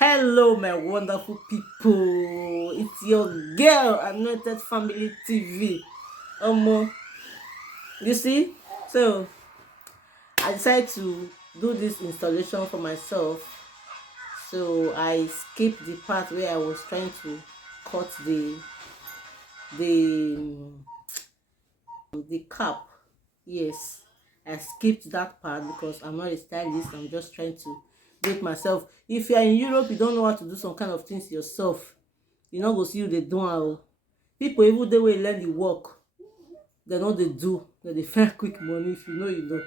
Hello, my wonderful people. It's your girl, Anointed Family TV. Um, you see, so I decided to do this installation for myself. So I skipped the part where I was trying to cut the the cap. Yes, I skipped that part because I'm not a stylist. I'm just trying to do it myself. If you're in Europe, you don't know how to do some kind of things yourself. You no go see you dey do am o. People even dey wey learn the work, dem no dey do, dem dey find quick money. If you know, you know.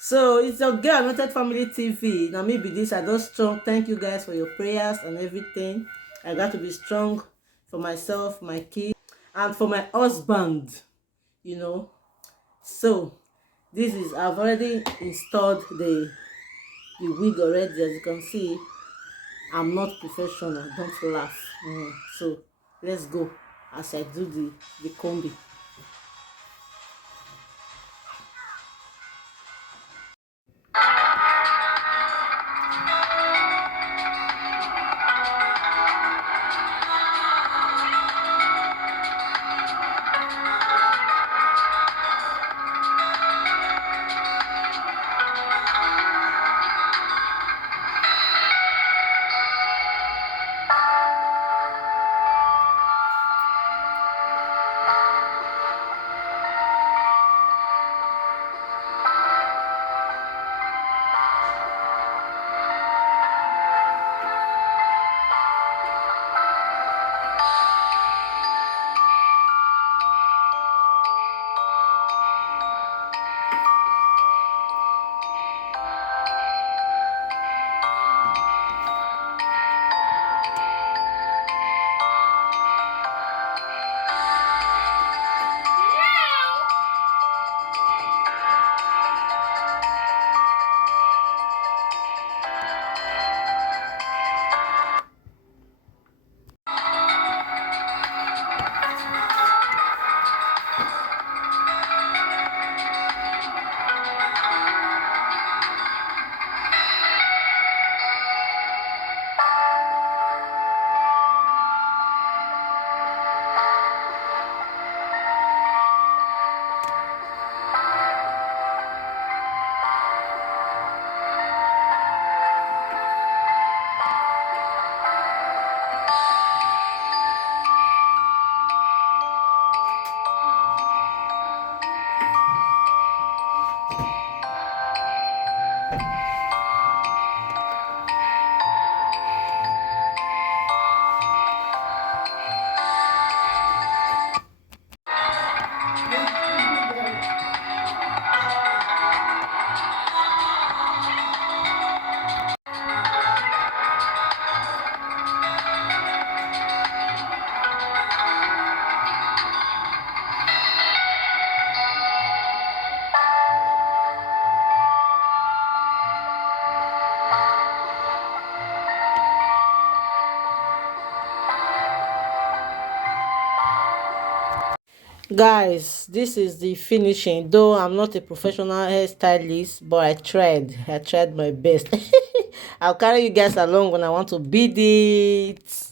So it's your girl Anointed Family TV. Na me be this. I don strong. Thank you guys for your prayers and everything. I got to be strong for myself, my kids, and for my husband. You know. So this is, I've already installed the wig already. As you can see, I'm not professional. Don't laugh. So let's go as I do the combi. Guys, this is the finishing. Though I'm not a professional hairstylist, but I tried my best. I'll carry you guys along when I want to beat it.